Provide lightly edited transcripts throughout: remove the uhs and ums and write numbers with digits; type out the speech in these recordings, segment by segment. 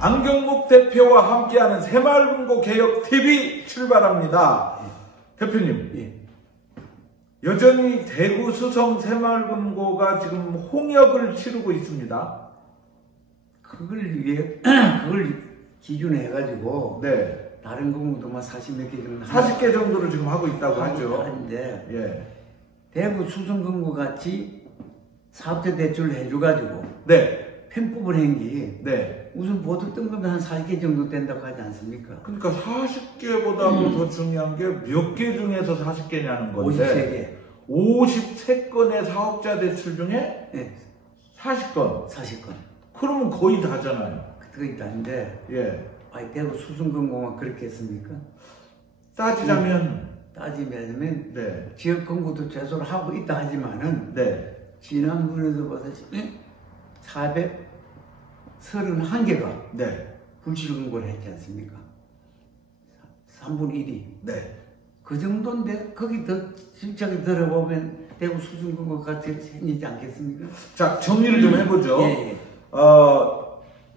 안경목 대표와 함께하는 새마을금고 개혁TV 출발합니다. 대표님, 예. 여전히 대구 수성 새마을금고가 지금 홍역을 치르고 있습니다. 그걸 기준에 해가지고 네. 다른 금고도만 40몇 개 정도 40개 정도를 지금 하고 있다고 하죠. 하는데 예. 대구 수성금고 같이 사업자 대출을 해줘가지고 네. 편법을 한게 네. 우선 보도 등급이 한 40개 정도 된다고 하지 않습니까? 그러니까 40개보다도 더 중요한 게 몇 개 중에서 40개냐는 건데 53건의 사업자 대출 중에 네. 40건. 40건. 그러면 거의 다잖아요. 그게 다인데 예. 아니 대구 수성금고만 그렇게 했습니까? 따지자면 따지면 네. 지역금고도 최소로 하고 있다 하지만은 네. 지난번에도 보다시피 431개가 네. 불실금고를 했지 않습니까? 3분의 1이. 네. 그 정도인데 거기 더 실적이 들어보면 대구 수성금고 같이 생기지 않겠습니까? 자, 정리를 좀 해보죠. 예, 예.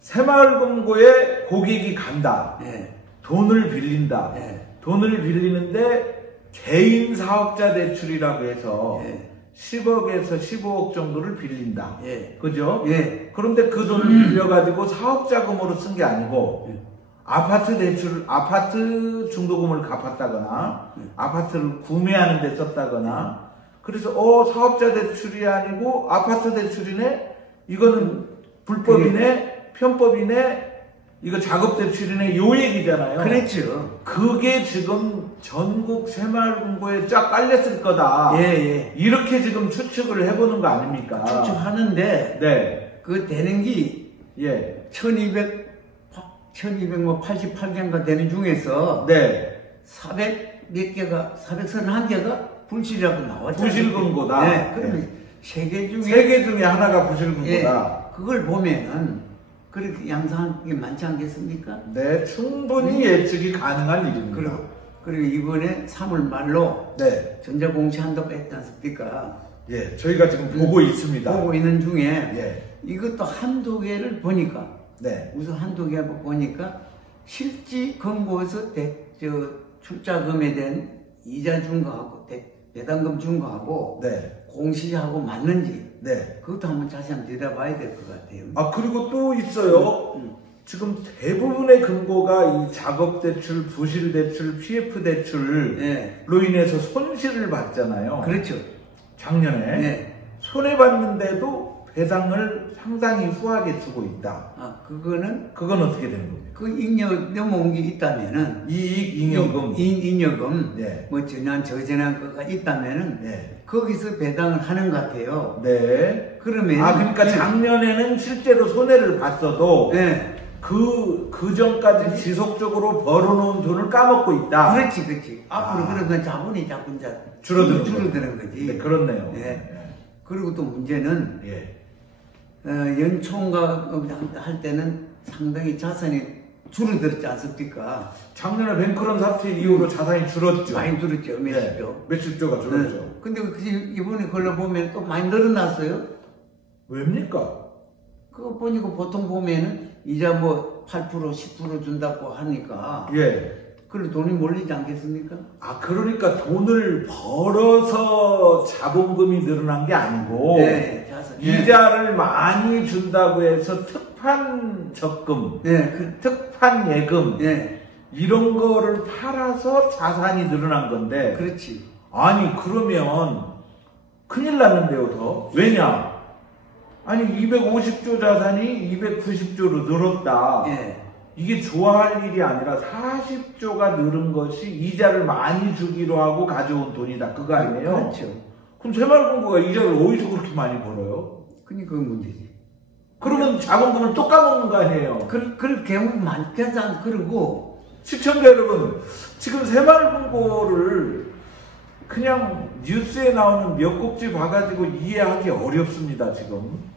새마을금고에 고객이 간다. 예. 돈을 빌린다. 예. 돈을 빌리는데 개인 사업자 대출이라고 해서 예. 10억에서 15억 정도를 빌린다. 예. 그죠? 예. 그런데 그 돈을 빌려가지고 사업자금으로 쓴 게 아니고 아파트 대출, 아파트 중도금을 갚았다거나 아파트를 구매하는 데 썼다거나 그래서 사업자 대출이 아니고 아파트 대출이네? 이거는 불법이네? 편법이네? 이거 작업 대출이네? 요 얘기잖아요. 그랬죠. 그게 지금 전국 새마을금고에 쫙 깔렸을 거다. 예, 예. 이렇게 지금 추측을 해보는 거 아닙니까? 추측하는데, 네. 그 되는 게, 예. 1288개인가 되는 중에서, 네. 400몇 개가, 431개가 불실이라고 나왔죠. 부실금고다. 네. 그러면 네. 세 개 중에, 3개 중에 하나가 부실금고다. 예, 그걸 보면은, 그렇게 양상한 게 많지 않겠습니까? 네, 충분히 예측이 가능한 일입니다. 그리고 이번에 3월 말로 네. 전자공시한다고 했지 않습니까? 예, 저희가 지금 보고 있습니다. 보고 있는 중에 예. 이것도 한두 개를 보니까 네. 우선 한두 개 보니까 실지 금고에서 출자금에 대한 이자 준 거하고 배당금 준 거하고 네. 공시하고 맞는지 네. 그것도 한번 자세히 한번 들여다봐야 될 것 같아요. 아, 그리고 또 있어요. 지금 대부분의 금고가 이 작업대출, 부실대출, PF대출로 네. 인해서 손실을 봤잖아요. 그렇죠. 작년에. 네. 손해봤는데도 배당을 상당히 후하게 주고 있다. 아, 그건 어떻게 되는 겁니까? 그 잉여 넘어온 게 있다면은 이익 잉여금. 잉여금 네. 뭐 저전한 거가 있다면은 네. 거기서 배당을 하는 것 같아요. 네. 그러면 그러니까 네. 작년에는 실제로 손해를 봤어도 네. 그 전까지 지속적으로 벌어놓은 돈을 까먹고 있다. 그렇지. 앞으로 그러면 자본이 자꾸 이제 줄어드는 거지. 네, 그렇네요. 네. 그리고 또 문제는 예. 연총각 할 때는 상당히 자산이 줄어들었지 않습니까? 작년에 뱅크런 사태 이후로 자산이 줄었죠. 많이 줄었죠. 몇십조. 네, 몇십조가 줄었죠. 네. 근데 이번에 걸러 보면 또 많이 늘어났어요. 왜입니까? 그거 보니까 보통 보면은 이자 뭐 8% 10% 준다고 하니까 예. 그래 돈이 몰리지 않겠습니까? 그러니까 돈을 벌어서 자본금이 늘어난 게 아니고 네, 이자를 많이 준다고 해서 특판 적금, 네, 특판 예금 네. 이런 거를 팔아서 자산이 늘어난 건데 그렇지. 아니 그러면 큰일 났는데요 더. 왜냐? 아니 250조 자산이 290조로 늘었다. 네. 이게 좋아할 일이 아니라 40조가 늘은 것이 이자를 많이 주기로 하고 가져온 돈이다. 그거 아니에요? 그렇죠. 그럼 새마을금고가 이자를 어디서 그렇게 많이 벌어요? 그러니까 그건 문제지. 그러면 자본금을 또 까먹는 거 아니에요? 그럴 경우 많지 않 그러고 시청자 여러분, 지금 새마을금고를 그냥 뉴스에 나오는 몇 곡지 봐가지고 이해하기 어렵습니다. 지금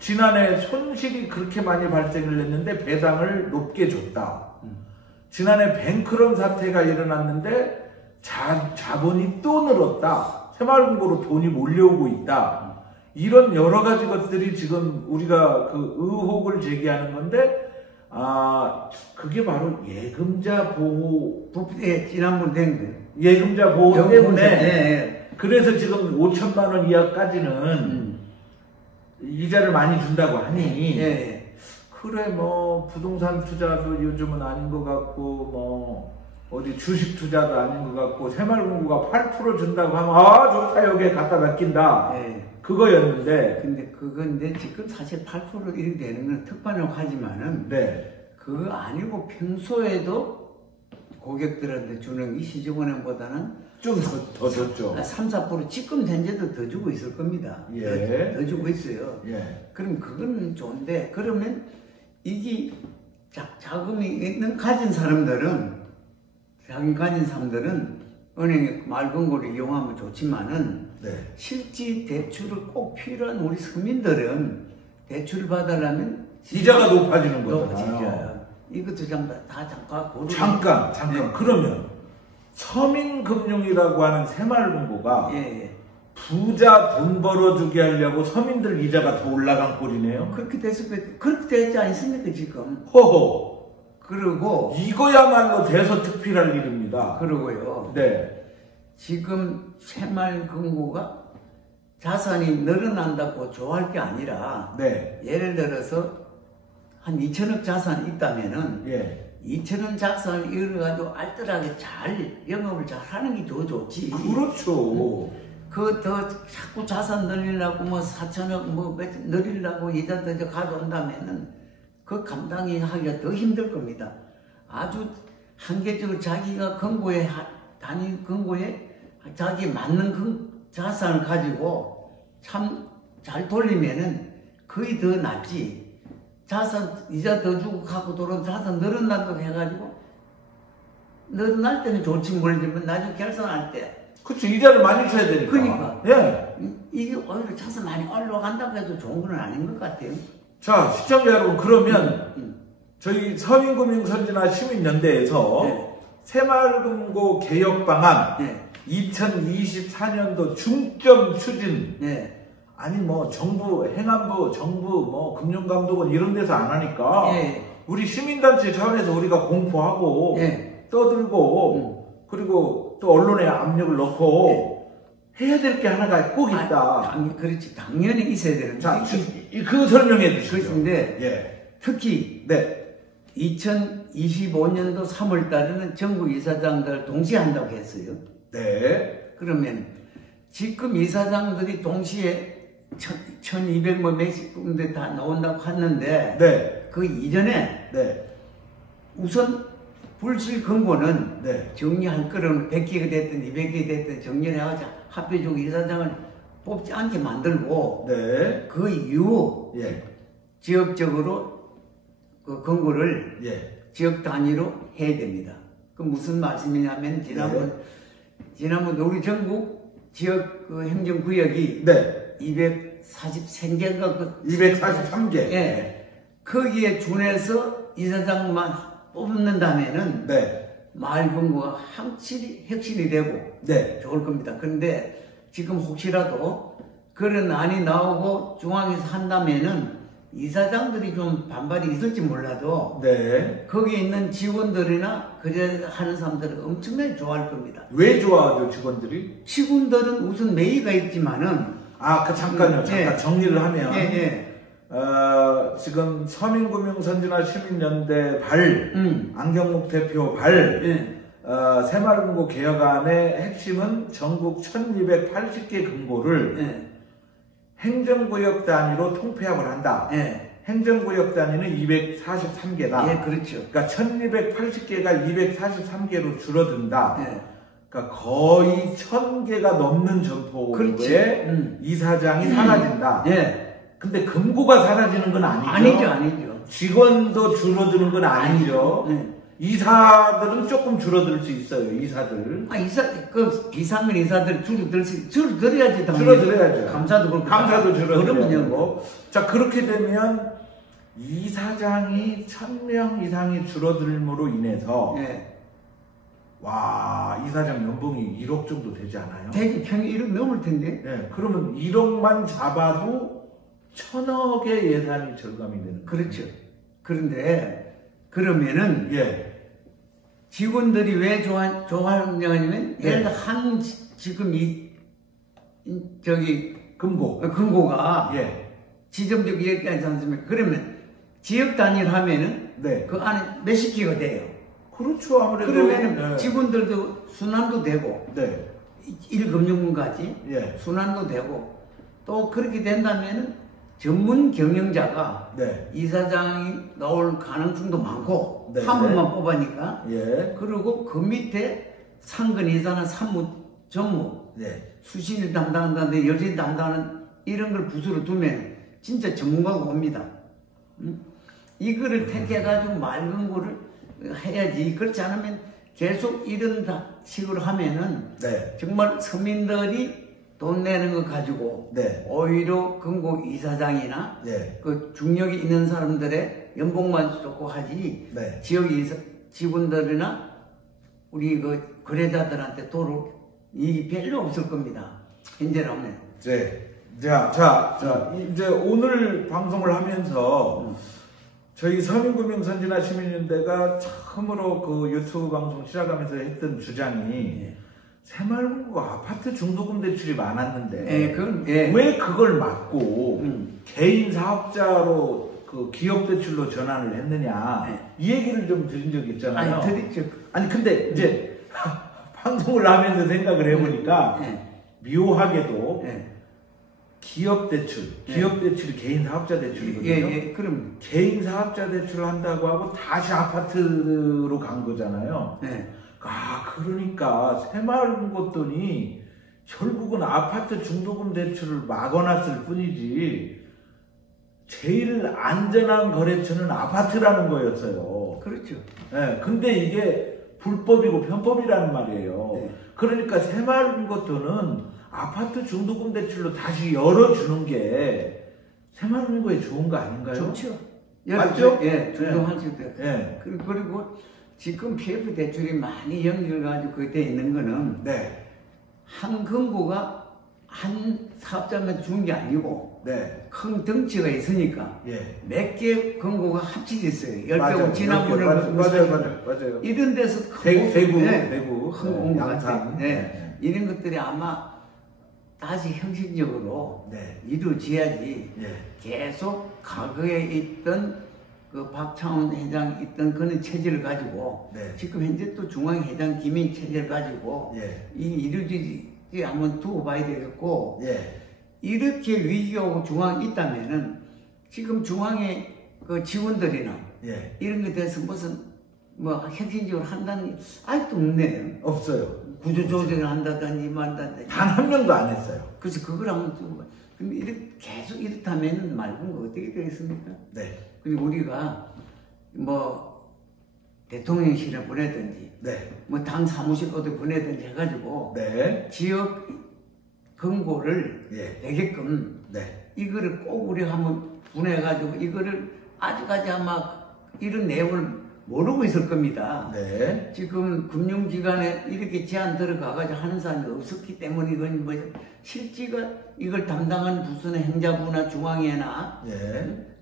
지난해 손실이 그렇게 많이 발생을 했는데 배당을 높게 줬다. 지난해 뱅크런 사태가 일어났는데 자본이 또 늘었다. 새마을금고로 돈이 몰려오고 있다. 이런 여러 가지 것들이 지금 우리가 그 의혹을 제기하는 건데 그게 바로 예금자 보호, 예, 지난번 된 거. 예금자 보호 때문에, 예, 그래서 지금 5천만 원 이하까지는 이자를 많이 준다고 하니, 예. 그래, 뭐, 부동산 투자도 요즘은 아닌 것 같고, 뭐, 어디 주식 투자도 아닌 것 같고, 새마을금고가 8% 준다고 하면, 좋다, 여기에 갖다 맡긴다. 예. 그거였는데, 근데 그건데 지금 사실 8% 이렇게 되는 건 특반이라고 하지만은, 네. 그거 아니고 평소에도 고객들한테 주는 이 시중은행보다는 좀 더 줬죠. 3, 4% 지금 현재도 더 주고 있을 겁니다. 예. 더 주고 있어요. 예. 그럼 그건 좋은데, 그러면 이게 자금이 있는 가진 사람들은 은행에 말금고를 이용하면 좋지만은 네. 실제 대출을 꼭 필요한 우리 서민들은 대출을 받으려면 이자가 높아지는 거잖아요. 높아지죠. 이것도 다 잠깐 고르. 잠깐. 네. 그러면 서민금융이라고 하는 새마을금고가 예. 부자 돈 벌어주게 하려고 서민들 이자가 더 올라간 꼴이네요. 그렇게 그렇게 되지 않습니까 지금? 호호. 그리고 이거야말로 대서특필할 일입니다. 그러고요. 네. 지금 새마을금고가 자산이 늘어난다고 좋아할 게 아니라 네. 예를 들어서 한 2천억 자산이 있다면은 예. 2천원 자산을 이뤄가지고 알뜰하게 잘 영업을 잘 하는 게 더 좋지. 그렇죠. 그 더 자꾸 자산 늘리려고 뭐 4천억 뭐 늘리려고 이자 더 가져온다면은 그 감당이 하기가 더 힘들 겁니다. 아주 한계적으로 자기가 단위 금고에 자기 맞는 자산을 가지고 참 잘 돌리면은 거의 더 낫지. 자산 이자 더 주고 갖고 들어온 자산 늘어난다고 해가지고 늘어날 때는 좋지 모르지만 나중에 결산할 때 그렇죠. 이자를 많이 줘야 되니까. 그러니까. 예. 이게 오히려 자산 많이 올라간다고 해도 좋은 건 아닌 것 같아요. 자, 시청자 여러분, 그러면 저희 서민금융선진화 시민연대에서 네. 새마을금고 개혁 방안 네. 2024년도 중점 추진. 네. 아니 뭐 정부, 행안부, 정부, 뭐 금융감독원 이런 데서 안 하니까 예. 우리 시민단체 차원에서 우리가 공포하고 예. 떠들고 그리고 또 언론에 압력을 넣고 해야 될 게 하나가 꼭 있다. 그렇지. 당연히 있어야 되는데. 자, 그 설명해 주시죠. 그것인데 예. 특히 네. 2025년도 3월 달에는 전국 이사장들 동시에 한다고 했어요. 네. 그러면 지금 이사장들이 동시에 1200뭐 몇십 군데 다 나온다고 했는데 네. 그 이전에 네. 우선 불실 금고는 네. 정리할 거는 100개가 됐든 200개가 됐든 정리를 해가지고 합의적 이사장을 뽑지 않게 만들고 네. 그 이후 예. 지역적으로 그 금고를 예. 지역 단위로 해야 됩니다. 그 무슨 말씀이냐면 지난번 우리 전국 지역 그 행정구역이 네. 243개인가 243개. 예. 거기에 준해서 이사장만 뽑는다면은 네. 마을금고가 혁신이 되고 네. 좋을 겁니다. 그런데 지금 혹시라도 그런 안이 나오고 중앙에서 한다면은 이사장들이 좀 반발이 있을지 몰라도 네. 거기에 있는 직원들이나 그래 하는 사람들은 엄청나게 좋아할 겁니다. 왜 좋아하죠, 직원들이? 직원들은 우선 매의가 있지만은 잠깐요. 잠깐 정리를 하면. 예. 지금 서민금융선진화 시민연대 안경목 대표 새마을금고 개혁안의 핵심은 전국 1280개 금고를 행정구역 단위로 통폐합을 한다. 행정구역 단위는 243개다. 예, 그렇죠. 그러니까 1280개가 243개로 줄어든다. 그러니까 거의 1000개가 넘는 점포에 이사장이 사라진다. 근데 금고가 사라지는 건 아니죠. 아니죠. 직원도 줄어드는 건 아니죠. 이사들은 조금 줄어들 수 있어요. 이사들. 비상근 이사들 줄어들어야지. 줄어들어야죠. 감사도 그렇고. 감사도 줄어들어야 그러면요. 되고. 자, 그렇게 되면 이사장이 1000명 이상이 줄어들므로 인해서 와, 이사장 연봉이 1억 정도 되지 않아요? 되게 평이 1억 넘을 텐데. 그러면 1억만 잡아도 1000억의 예산이 절감이 되는 거예요. 그렇죠. 그런데 그러면은 예. 직원들이 왜 좋아하냐면 예를 들어 지금 저기 금고가 예. 지점적 얘기하지 않습니까? 그러면 지역 단위로 하면은 네. 그 안에 몇십 개가 돼요. 그렇죠. 아무래도. 그러면은 네. 직원들도 순환도 되고 네. 1금융권까지 예. 순환도 되고 또 그렇게 된다면은 전문 경영자가 네. 이사장이 나올 가능성도 많고 네. 한 번만 뽑아니까 예. 그리고 그 밑에 상근 이사나 사무 전무 네. 수신을 담당한다는데 여진 담당하는 이런 걸 부서로 두면 진짜 전문가가 옵니다. 이거를 택해가지고 맑은 거를 해야지. 그렇지 않으면 계속 이런 식으로 하면은 네. 정말 서민들이 돈 내는 거 가지고 네. 오히려 금고 이사장이나 네. 그 중력이 있는 사람들의 연봉만 쫓고 하지 네. 지역 직원들이나 우리 그 거래자들한테 도로 이익이 별로 없을 겁니다. 현재라면. 네. 자, 이제 오늘 방송을 하면서 저희 서민금융선진화 시민연대가 처음으로 그 유튜브 방송 시작하면서 했던 주장이 새마을금고가 아파트 중도금 대출이 많았는데 왜 그걸 막고 개인 사업자로 그 기업 대출로 전환을 했느냐 이 얘기를 좀 드린 적이 있잖아요. 아니 근데 이제 방송을 하면서 생각을 해보니까 묘하게도 기업 대출이 개인 사업자 대출이거든요. 그럼 개인 사업자 대출을 한다고 하고 다시 아파트로 간 거잖아요. 그러니까 새마을금고돈이 결국은 아파트 중도금 대출을 막아놨을 뿐이지 제일 안전한 거래처는 아파트라는 거였어요. 그렇죠. 네, 근데 이게 불법이고 편법이라는 말이에요. 그러니까 새마을금고돈은 아파트 중도금 대출로 다시 열어주는 게 새마을금고에 좋은 거 아닌가요? 좋죠. 맞죠? 중도할 수 있대요. 그리고 지금 PF 대출이 많이 연결가지고 그게 돼 있는 거는 한 금고가 한 사업자만 주는 게 아니고 큰 덩치가 있으니까 몇 개 금고가 합치져 있어요. 10개고 지난번에 맞아요. 이런 데서 대구 큰 공고가 이런 것들이 아마 다시 형식적으로 이루어져야지 계속 과거에 있던 그 박창원 회장 있던 그런 체제를 가지고 지금 현재 또 중앙회장 김인 체제를 가지고 이루어지지 한번 두고 봐야 되겠고 이렇게 위기가 오고 중앙에 있다면은 지금 중앙의 그 지원들이나 이런 것에 대해서 무슨 뭐 혁신적으로 한다는 게 아직도 없네요. 없어요. 구조조정을 한다든지 말한다든지 단 한 명도 안 했어요. 그래서 그걸 한번 두고 봐. 근데 이렇게 계속 이렇다면은 맑은 거 어떻게 되겠습니까? 그리고 우리가 뭐 대통령실에 보내든지 뭐 당 사무실 어디 보내든지 해가지고 지역 금고를 되게끔 이거를 꼭 우리가 한번 분해가지고 이거를 아직까지 아마 이런 내용을 모르고 있을 겁니다. 지금 금융기관에 이렇게 제안 들어가가지고 하는 사람이 없었기 때문에 이건 뭐 실제가 이걸 담당하는 부서나 행자부나 중앙회나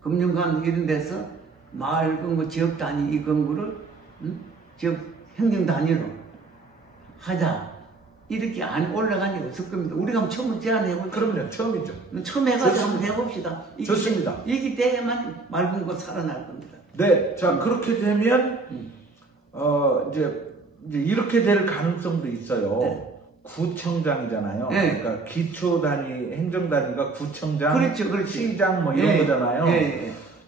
금융관 이런 데서 마을 금고 지역 단위 이 금고를 지역 행정 단위로 하자 이렇게 안 올라간 게 없을 겁니다. 우리가 한번 처음 제안해보죠. 그럼요. 처음이죠. 처음 해가지고 한번 해봅시다. 좋습니다. 이게 돼야만 맑은 거 살아날 겁니다. 자 그렇게 되면 이제 이렇게 될 가능성도 있어요. 구청장이잖아요. 그러니까 기초 단위 행정 단위가 구청장, 그렇죠. 시장 뭐 이런 거잖아요.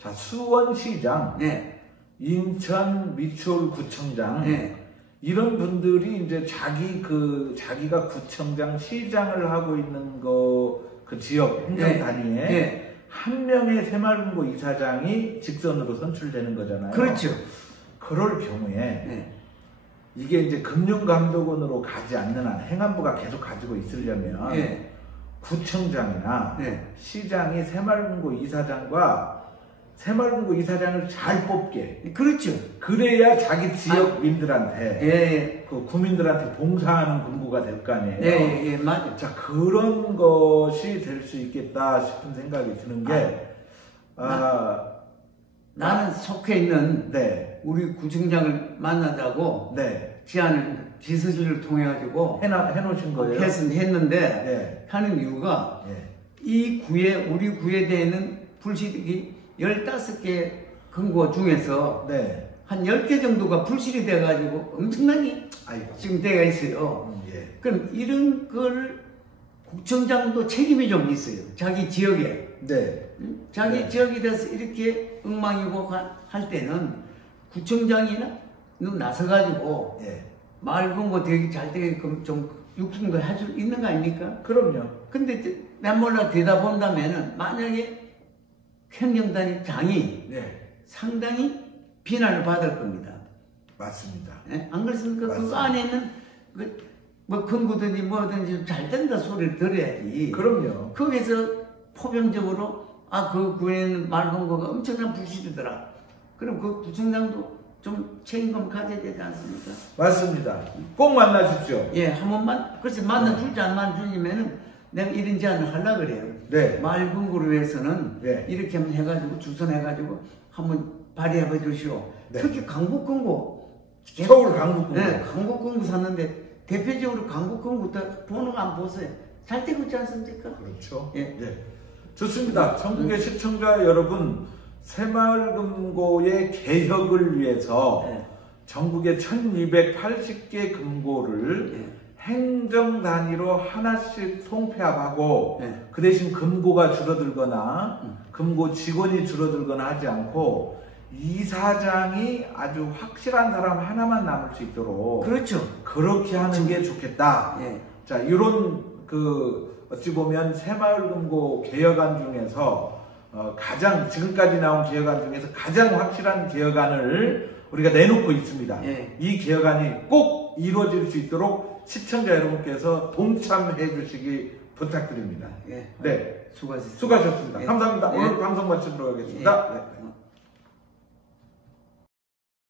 자 수원시장, 인천 미추홀구청장 이런 분들이 이제 자기가 구청장, 시장을 하고 있는 그 지역 행정 단위에 한 명의 새마을금고 이사장이 직선으로 선출되는 거잖아요. 그렇죠. 그럴 경우에 이게 이제 금융감독원으로 가지 않는 한 행안부가 계속 가지고 있으려면 구청장이나 시장이 새마을금고 이사장을 잘 뽑게. 그렇죠. 그래야 자기 지역민들한테 그 구민들한테 봉사하는 금고가 될 거 아니에요. 맞아요. 자 그런 것이 될 수 있겠다 싶은 생각이 드는 게 나는 속해 있는 네. 우리 구청장을 만나자고 네. 제안을 지서실을 통해 가지고 해놓으신 거예요? 했는데 네. 하는 이유가 네. 이 구에 우리 구에 대해는 불실이 15개 근거 중에서 네. 한 10개 정도가 불실이 돼 가지고 엄청나게 아이고. 지금 때가 있어요. 예. 그럼 이런 걸 구청장도 책임이 좀 있어요. 자기 지역에. 네. 자기 네. 지역에 대해서 이렇게 엉망이고 할 때는 구청장이나 나서가지고 예. 마을 공고 되게 잘 되게끔 좀 육sun 걸 할 수 있는 거 아닙니까? 그럼요. 근데 난 몰라 되다 본다면은 만약에 행정단위 장이 네. 상당히 비난을 받을 겁니다. 맞습니다. 예? 안 그렇습니까? 그 맞습니다. 안에는 뭐 근거든지 뭐든지 잘 된다 소리를 들어야지. 그럼요. 거기서 포병적으로 그 구에는 말 근거가 엄청난 불실이더라. 그럼 그 구청장도 좀 책임감 가져야 되지 않습니까? 맞습니다. 꼭 만나십시오. 예, 한 번만, 글쎄 만나줄지 안 만나주면은 내가 이런 제안을 하려고 그래요. 네. 마을 근거로 해서는 네. 이렇게 한번 해가지고 주선해가지고 한번 발의해 주시오. 네. 특히 강북 근거. 서울 강북구. 네, 강북 근거 샀는데 대표적으로 강북 근거부터 보는 거 안 보세요. 잘 되고 있지 않습니까? 그렇죠. 예. 네. 좋습니다. 전국의 시청자 여러분, 새마을금고의 개혁을 위해서 네. 전국의 1280개 금고를 네. 행정 단위로 하나씩 통폐합하고 네. 그 대신 금고가 줄어들거나 금고 직원이 줄어들거나 하지 않고 이사장이 아주 확실한 사람 하나만 남을 수 있도록 그렇죠. 그렇게 하는 게 좋겠다. 예. 자, 이런 어찌 보면 새마을금고 개혁안 중에서 가장 지금까지 나온 개혁안 중에서 가장 확실한 개혁안을 우리가 내놓고 있습니다. 예. 이 개혁안이 꼭 이루어질 수 있도록 시청자 여러분께서 동참해 주시기 부탁드립니다. 예. 네, 수고하셨습니다. 수고하셨습니다. 예. 감사합니다. 예. 오늘 방송 마치도록 하겠습니다. 예. 네.